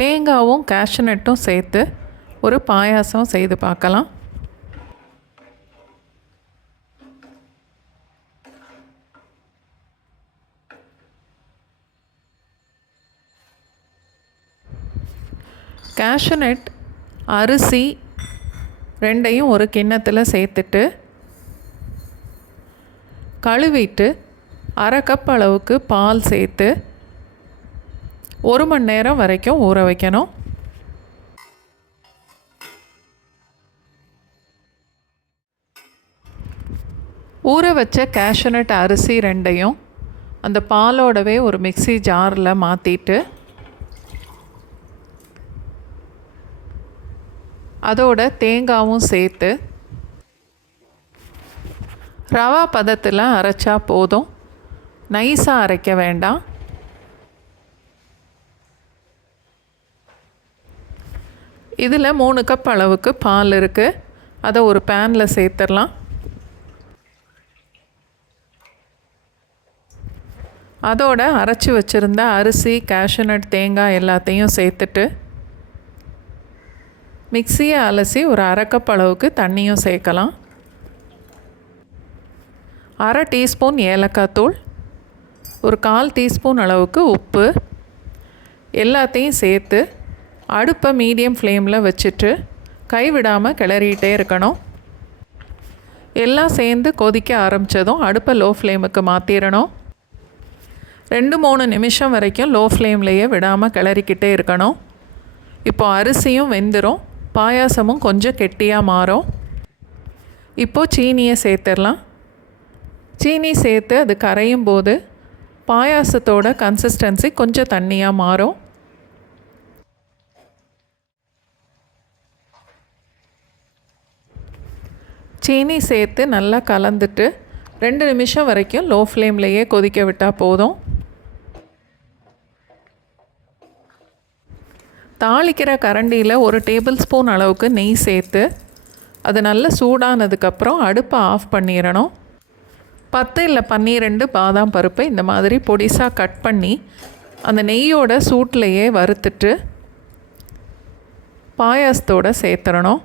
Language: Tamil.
தேங்காவும் கேஷ்யூநட்டும் சேர்த்து ஒரு பாயாசம் செய்து பார்க்கலாம். கேஷ்யூநட், அரிசி ரெண்டையும் ஒரு கிண்ணத்தில் சேர்த்துட்டு கழுவிட்டு அரை கப் அளவுக்கு பால் சேர்த்து 1 மணி நேரம் வரைக்கும் ஊற வைக்கணும். ஊற வச்ச கேஷ்யூநட், அரிசி ரெண்டையும் அந்த பாலோடவே ஒரு மிக்ஸி ஜாரில் மாற்றிட்டு அதோட தேங்காவும் சேர்த்து ரவா பதத்தில் அரைச்சா போதும். நைஸாக அரைக்க வேண்டாம். இதில் 3 கப் அளவுக்கு பால் இருக்குது. அதை ஒரு பேனில் சேர்த்துடலாம். அதோட அரைச்சி வச்சுருந்த அரிசி, கேஷ்யூநட், தேங்காய் எல்லாத்தையும் சேர்த்துட்டு மிக்ஸியை அலசி ஒரு அரை கப் அளவுக்கு தண்ணியும் சேர்க்கலாம். 1/2 டீஸ்பூன் ஏலக்காய் தூள், ஒரு 1/4 டீஸ்பூன் அளவுக்கு உப்பு எல்லாத்தையும் சேர்த்து அடுப்பை மீடியம் ஃப்ளேமில் வச்சுட்டு கைவிடாமல் கிளறிட்டே இருக்கணும். எல்லாம் சேர்ந்து கொதிக்க ஆரம்பித்ததும் அடுப்பை லோ ஃப்ளேமுக்கு மாற்றிடணும். 2-3 நிமிஷம் வரைக்கும் லோ ஃப்ளேம்லேயே விடாமல் கிளறிக்கிட்டே இருக்கணும். இப்போது அரிசியும் வெந்துடும், பாயாசமும் கொஞ்சம் கெட்டியாக மாறும். இப்போது சீனியை சேர்த்துடலாம். சீனி சேர்த்து அது கரையும் போது பாயாசத்தோட கன்சிஸ்டன்சி கொஞ்சம் தண்ணியாக மாறும். சீனி சேர்த்து நல்லா கலந்துட்டு 2 நிமிஷம் வரைக்கும் லோ ஃப்ளேம்லேயே கொதிக்க விட்டால் போதும். தாளிக்கிற கரண்டியில் 1 டேபிள் ஸ்பூன் அளவுக்கு நெய் சேர்த்து அது நல்லா சூடானதுக்கப்புறம் அடுப்பை ஆஃப் பண்ணிடணும். 10 இல்லை 12 பாதாம் பருப்பு இந்த மாதிரி பொடிசாக கட் பண்ணி அந்த நெய்யோட சூட்லேயே வறுத்துட்டு பாயாசத்தோடு சேர்த்துடணும்.